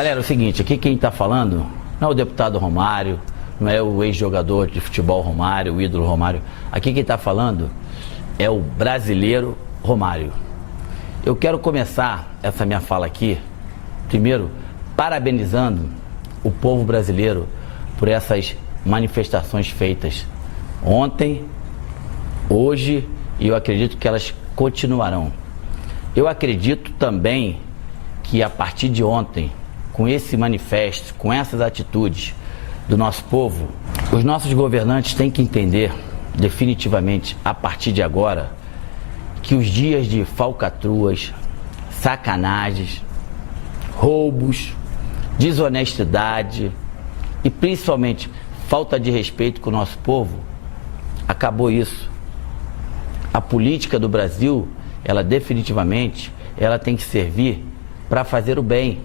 Galera, é o seguinte, aqui quem está falando não é o deputado Romário, não é o ex-jogador de futebol Romário, o ídolo Romário. Aqui quem está falando é o brasileiro Romário. Eu quero começar essa minha fala aqui, primeiro, parabenizando o povo brasileiro por essas manifestações feitas ontem, hoje, e eu acredito que elas continuarão. Eu acredito também que a partir de ontem, com esse manifesto, com essas atitudes do nosso povo, os nossos governantes têm que entender definitivamente, a partir de agora, que os dias de falcatruas, sacanagens, roubos, desonestidade e principalmente falta de respeito com o nosso povo, acabou isso. A política do Brasil, ela definitivamente, ela tem que servir para fazer o bem.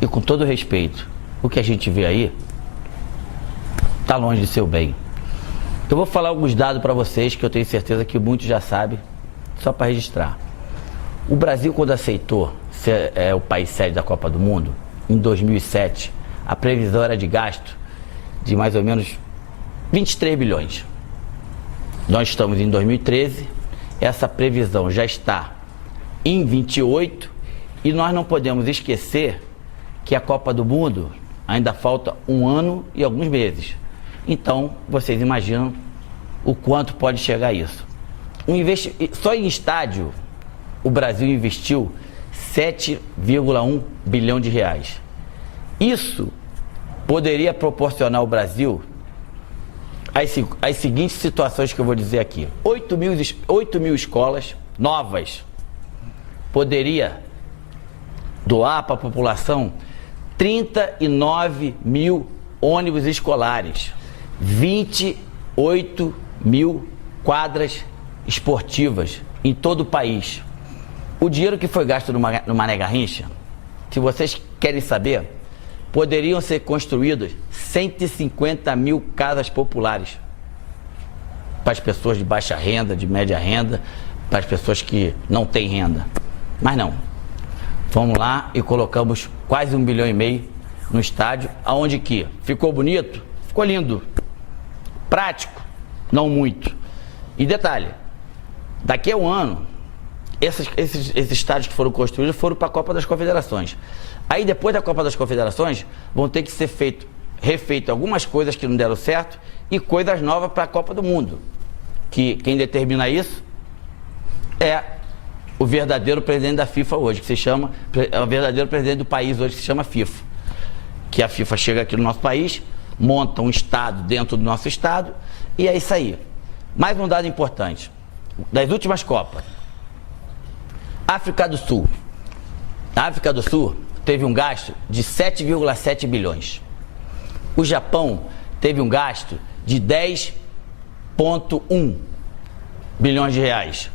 E com todo respeito, o que a gente vê aí está longe de ser o bem. Eu vou falar alguns dados para vocês que eu tenho certeza que muitos já sabem, só para registrar. O Brasil, quando aceitou ser o país sede da Copa do Mundo, em 2007, a previsão era de gasto de mais ou menos 23 bilhões. Nós estamos em 2013, essa previsão já está em 28 e nós não podemos esquecer que a Copa do Mundo ainda falta 1 ano e alguns meses. Então, vocês imaginam o quanto pode chegar a isso. Só em estádio, o Brasil investiu 7,1 bilhão de reais. Isso poderia proporcionar ao Brasil as seguintes situações que eu vou dizer aqui. 8 mil escolas novas. Poderia doar para a população 39 mil ônibus escolares, 28 mil quadras esportivas em todo o país. O dinheiro que foi gasto no Mané Garrincha, se vocês querem saber, poderiam ser construídas 150 mil casas populares para as pessoas de baixa renda, de média renda, para as pessoas que não têm renda. Mas não. Fomos lá e colocamos quase 1,5 bilhão no estádio, aonde que ficou bonito, ficou lindo, prático, não muito. E detalhe, daqui a 1 ano, esses estádios que foram construídos foram para a Copa das Confederações. Aí depois da Copa das Confederações, vão ter que ser refeito algumas coisas que não deram certo e coisas novas para a Copa do Mundo. Que quem determina isso é o verdadeiro presidente da FIFA hoje, que se chama, é o verdadeiro presidente do país hoje, que se chama FIFA. Que a FIFA chega aqui no nosso país, monta um estado dentro do nosso estado, e é isso aí. Mais um dado importante, das últimas Copas. África do Sul. A África do Sul teve um gasto de 7,7 bilhões. O Japão teve um gasto de 10,1 bilhões de reais.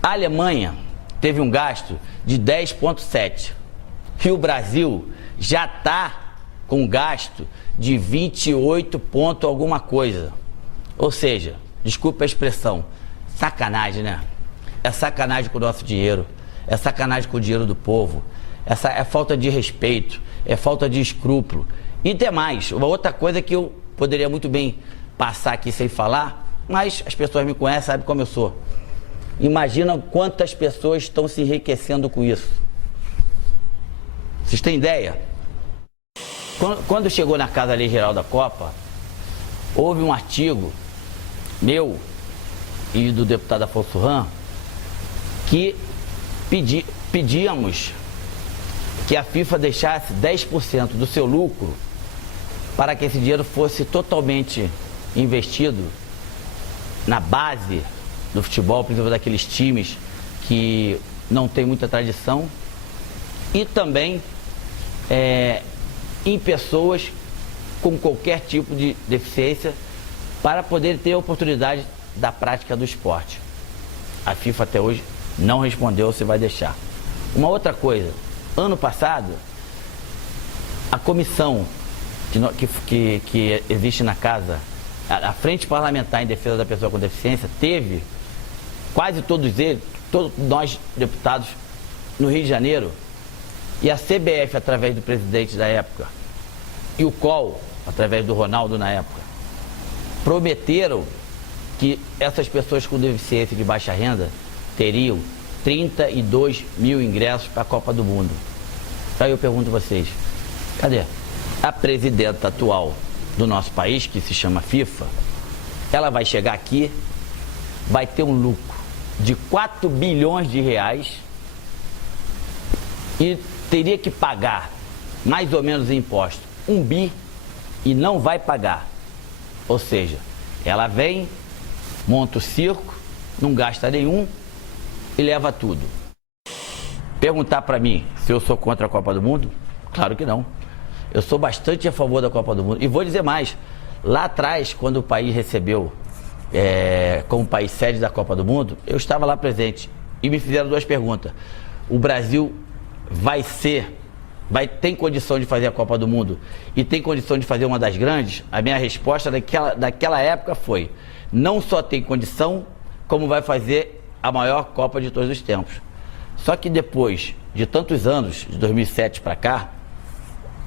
A Alemanha teve um gasto de 10,7. E o Brasil já está com gasto de 28 ponto alguma coisa. Ou seja, desculpa a expressão, sacanagem, né? É sacanagem com o nosso dinheiro, é sacanagem com o dinheiro do povo, essa é falta de respeito, é falta de escrúpulo. E demais, uma outra coisa que eu poderia muito bem passar aqui sem falar, mas as pessoas me conhecem, sabem como eu sou. Imagina quantas pessoas estão se enriquecendo com isso. Vocês têm ideia? Quando chegou na Casa Lei Geral da Copa, houve um artigo meu e do deputado Afonso Ram que pedíamos que a FIFA deixasse 10% do seu lucro para que esse dinheiro fosse totalmente investido na base do futebol, principalmente daqueles times que não tem muita tradição, e também em pessoas com qualquer tipo de deficiência para poder ter a oportunidade da prática do esporte. A FIFA até hoje não respondeu se vai deixar. Uma outra coisa, ano passado, a comissão que existe na casa, a Frente Parlamentar em Defesa da Pessoa com Deficiência, teve quase todos nós deputados no Rio de Janeiro, e a CBF, através do presidente da época, e o COL, através do Ronaldo na época, prometeram que essas pessoas com deficiência de baixa renda teriam 32 mil ingressos para a Copa do Mundo. Aí eu pergunto a vocês, cadê? A presidenta atual do nosso país, que se chama FIFA, ela vai chegar aqui, vai ter um lucro de 4 bilhões de reais e teria que pagar mais ou menos em imposto 1 bi e não vai pagar. Ou seja, ela vem, monta o circo, não gasta nenhum e leva tudo. Perguntar para mim se eu sou contra a Copa do Mundo? Claro que não. Eu sou bastante a favor da Copa do Mundo. E vou dizer mais, lá atrás, quando o país recebeu como país sede da Copa do Mundo, eu estava lá presente e me fizeram 2 perguntas. O Brasil tem condição de fazer a Copa do Mundo e tem condição de fazer uma das grandes? A minha resposta daquela época foi: não só tem condição, como vai fazer a maior Copa de todos os tempos. Só que depois de tantos anos, de 2007 para cá,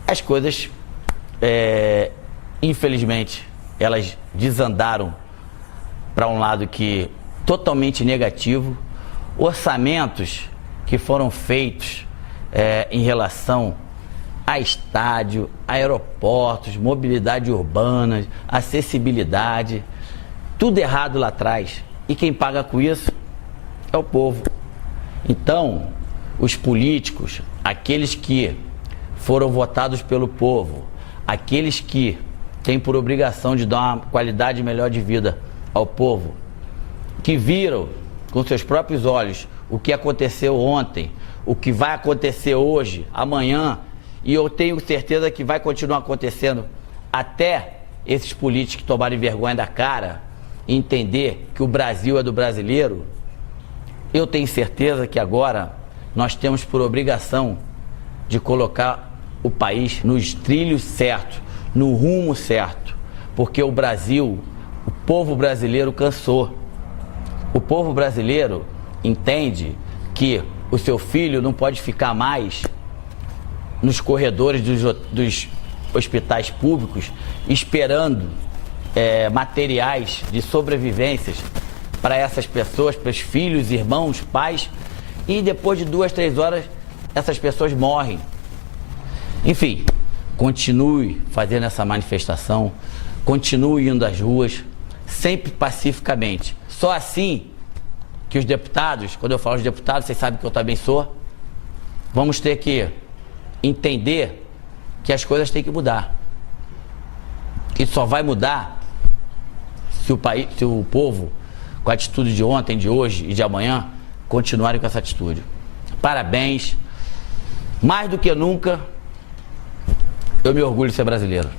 as coisas, infelizmente, elas desandaram para um lado que totalmente negativo. Orçamentos que foram feitos em relação a estádio, aeroportos, mobilidade urbana, acessibilidade, tudo errado lá atrás. E quem paga com isso é o povo. Então, os políticos, aqueles que foram votados pelo povo, aqueles que têm por obrigação de dar uma qualidade melhor de vida ao povo, que viram com seus próprios olhos o que aconteceu ontem, o que vai acontecer hoje, amanhã, e eu tenho certeza que vai continuar acontecendo até esses políticos tomarem vergonha da cara e entender que o Brasil é do brasileiro. Eu tenho certeza que agora nós temos por obrigação de colocar o país nos trilhos certos, no rumo certo, porque o Brasil, o povo brasileiro cansou. O povo brasileiro entende que o seu filho não pode ficar mais nos corredores dos hospitais públicos esperando materiais de sobrevivências para essas pessoas, para os filhos, irmãos, pais, e depois de 2, 3 horas essas pessoas morrem. Enfim, continue fazendo essa manifestação, continue indo às ruas, sempre pacificamente. Só assim que os deputados, quando eu falo de deputados, vocês sabem que eu também sou, vamos ter que entender que as coisas têm que mudar. E só vai mudar se o povo, com a atitude de ontem, de hoje e de amanhã, continuarem com essa atitude. Parabéns. Mais do que nunca, eu me orgulho de ser brasileiro.